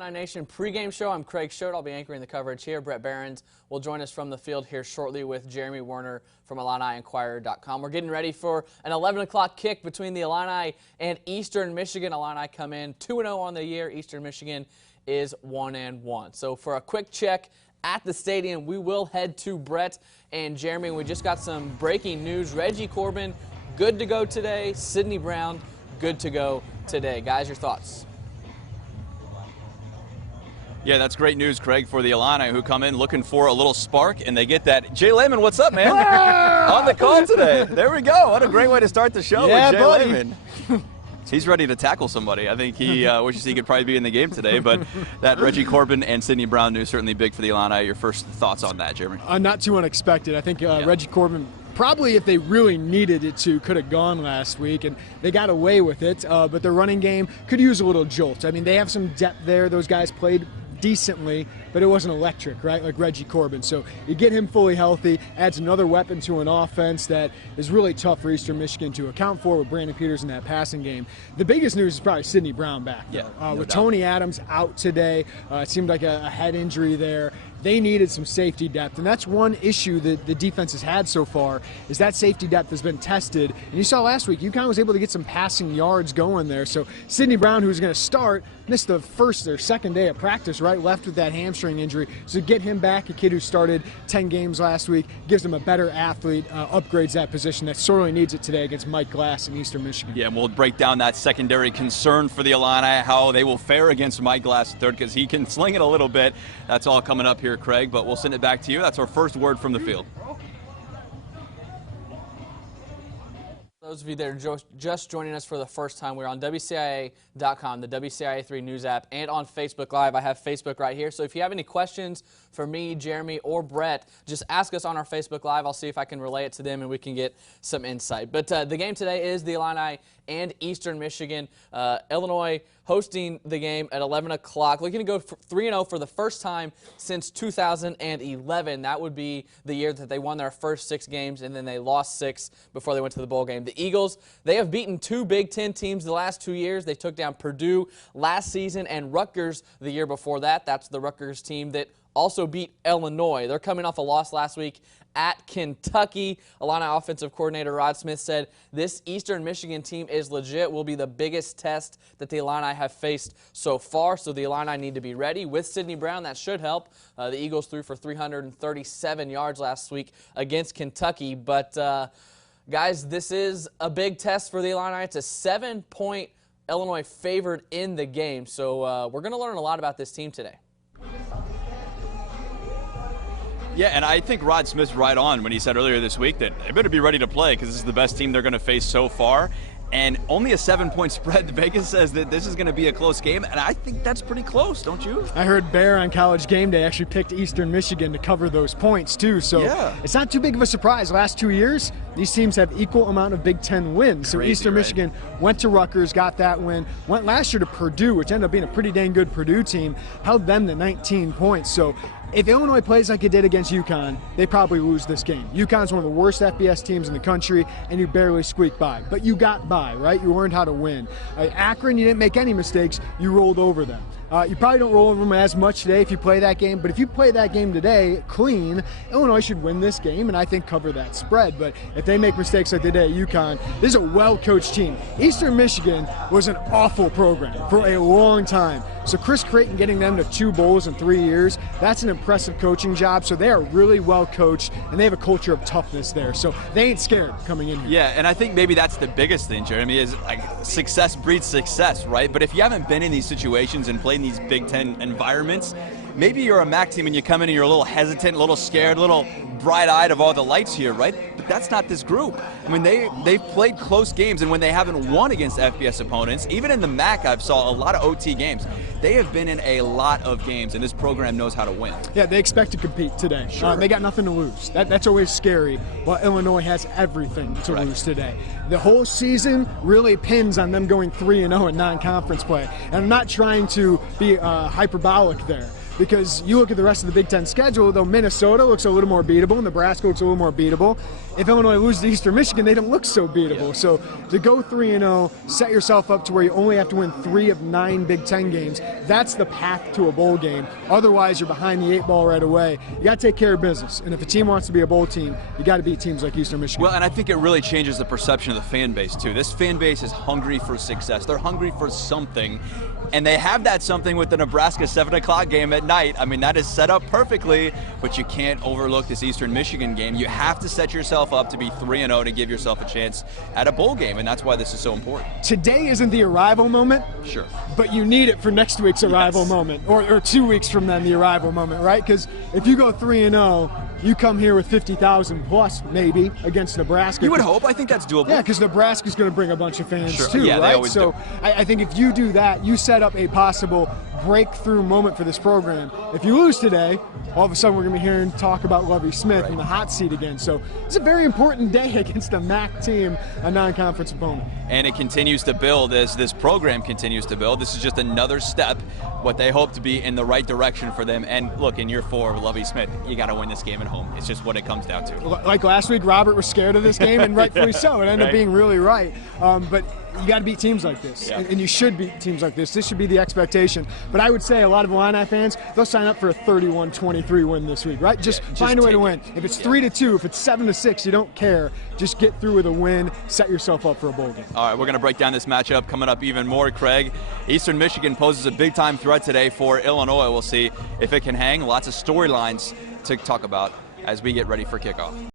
YIN Nation pregame show. I'm Craig Schott. I'll be anchoring the coverage here. Brett Behrens will join us from the field here shortly with Jeremy Werner from IlliniInquirer.com. We're getting ready for an 11 o'clock kick between the Illini and Eastern Michigan. Illini come in 2-0 on the year. Eastern Michigan is 1-1. So for a quick check at the stadium, we will head to Brett and Jeremy. We just got some breaking news. Reggie Corbin, good to go today. Sidney Brown, good to go today. Guys, your thoughts? Yeah, that's great news, Craig, for the Illini, who come in looking for a little spark, and they get that. Jay Lehman, what's up, man? On the call today. There we go. What a great way to start the show with Jay Lehman. He's ready to tackle somebody. I think he wishes he could probably be in the game today, but that Reggie Corbin and Sidney Brown news certainly big for the Illini. Your first thoughts on that, Jeremy? Not too unexpected. I think Reggie Corbin, probably if they really needed it to, could have gone last week, and they got away with it. But their running game could use a little jolt. I mean, they have some depth there. Those guys played decently, but it wasn't electric, right, like Reggie Corbin. So you get him fully healthy, adds another weapon to an offense that is really tough for Eastern Michigan to account for with Brandon Peters in that passing game. The biggest news is probably Sidney Brown back, with Tony Adams out today. It seemed like a head injury there. They needed some safety depth, and that's one issue that the defense has had so far, is that safety depth has been tested. And you saw last week, UConn was able to get some passing yards going there. So Sidney Brown, who's going to start, missed the first or second day of practice, right, left with that hamstring injury. So get him back, a kid who started 10 games last week, gives him a better athlete, upgrades that position that sorely needs it today against Mike Glass in Eastern Michigan. Yeah, and we'll break down that secondary concern for the Illini, how they will fare against Mike Glass III, because he can sling it a little bit. That's all coming up here, Craig, but we'll send it back to you. That's our first word from the field. Those of you that are just joining us for the first time, we're on WCIA.com, the WCIA3 News app, and on Facebook Live. I have Facebook right here. So if you have any questions for me, Jeremy, or Brett, just ask us on our Facebook Live. I'll see if I can relay it to them and we can get some insight. But the game today is the Illini and Eastern Michigan. Illinois hosting the game at 11 o'clock. Looking to go 3-0 for the first time since 2011. That would be the year that they won their first 6 games, and then they lost 6 before they went to the bowl game. The Eagles, they have beaten 2 Big Ten teams the last 2 years. They took down Purdue last season and Rutgers the year before that. That's the Rutgers team that also beat Illinois. They're coming off a loss last week at Kentucky. Illini offensive coordinator Rod Smith said this Eastern Michigan team is legit, will be the biggest test that the Illini have faced so far. So the Illini need to be ready. With Sidney Brown, that should help. The Eagles threw for 337 yards last week against Kentucky. But, guys, this is a big test for the Illini. It's a 7-point Illinois favored in the game. So we're going to learn a lot about this team today. Yeah, and I think Rod Smith's right on when he said earlier this week that they better be ready to play because this is the best team they're going to face so far. And only a 7-point spread. Vegas says that this is going to be a close game, and I think that's pretty close, don't you? I heard Bear on College Game Day actually picked Eastern Michigan to cover those points, too. So It's not too big of a surprise. Last 2 years, these teams have equal amount of Big Ten wins. So Eastern Michigan went to Rutgers, got that win, went last year to Purdue, which ended up being a pretty dang good Purdue team, held them to 19 points. So if Illinois plays like it did against UConn, they probably lose this game. UConn's one of the worst FBS teams in the country, and you barely squeaked by. But you got by, right? You learned how to win. Akron, you didn't make any mistakes. You rolled over them. You probably don't roll over them as much today if you play that game, but if you play that game today clean, Illinois should win this game and I think cover that spread. But if they make mistakes like they did at UConn, this is a well-coached team. Eastern Michigan was an awful program for a long time. So Chris Creighton getting them to 2 bowls in 3 years, that's an impressive coaching job. So they are really well coached and they have a culture of toughness there. So they ain't scared coming in here. Yeah, and I think maybe that's the biggest thing, Jeremy, is like success breeds success, right? But if you haven't been in these situations and played in these Big Ten environments, maybe you're a MAC team and you come in and you're a little hesitant, a little scared, a little bright-eyed of all the lights here, right? But that's not this group. I mean, they've played close games, and when they haven't won against FBS opponents, even in the MAC I've saw a lot of OT games. They have been in a lot of games, and this program knows how to win. Yeah, they expect to compete today. Sure. They got nothing to lose. That's always scary, while Illinois has everything to lose today. The whole season really pins on them going 3-0 in non-conference play. And I'm not trying to be hyperbolic there. because you look at the rest of the Big Ten schedule, though Minnesota looks a little more beatable, Nebraska looks a little more beatable. If Illinois loses to Eastern Michigan, they don't look so beatable. Yeah. So to go 3-0, set yourself up to where you only have to win 3 of 9 Big Ten games, that's the path to a bowl game. Otherwise, you're behind the 8 ball right away. You got to take care of business. And if a team wants to be a bowl team, you got to beat teams like Eastern Michigan. Well, and I think it really changes the perception of the fan base, too. This fan base is hungry for success. They're hungry for something. And they have that something with the Nebraska 7 o'clock game at night. I mean, that is set up perfectly, but you can't overlook this Eastern Michigan game. You have to set yourself up to be 3-0 to give yourself a chance at a bowl game, and that's why this is so important. Today isn't the arrival moment, sure, but you need it for next week's arrival moment, or 2 weeks from then, the arrival moment, right? Because if you go 3-0, you come here with 50,000 plus, maybe, against Nebraska. You would hope. I think that's doable. Yeah, because Nebraska's going to bring a bunch of fans, sure, too, yeah, right? They always so do. I think if you do that, you set up a possible breakthrough moment for this program. If you lose today, all of a sudden we're going to be hearing talk about Lovie Smith in the hot seat again. So it's a very important day against a MAC team, a non-conference opponent. And it continues to build as this program continues to build. This is just another step, what they hope to be in the right direction for them. And look, in year 4 with Lovie Smith, you got to win this game at home. It's just what it comes down to. Like last week, Robert was scared of this game, and rightfully so. It ended up being really right. But you got to beat teams like this, and you should beat teams like this. This should be the expectation. But I would say a lot of Illini fans, they'll sign up for a 31-23 win this week, right? Just find a way to win. If it's 3-2, if it's 7-6, you don't care. Just get through with a win. Set yourself up for a bowl game. All right, we're going to break down this matchup coming up even more, Craig. Eastern Michigan poses a big-time threat today for Illinois. We'll see if it can hang. Lots of storylines to talk about as we get ready for kickoff.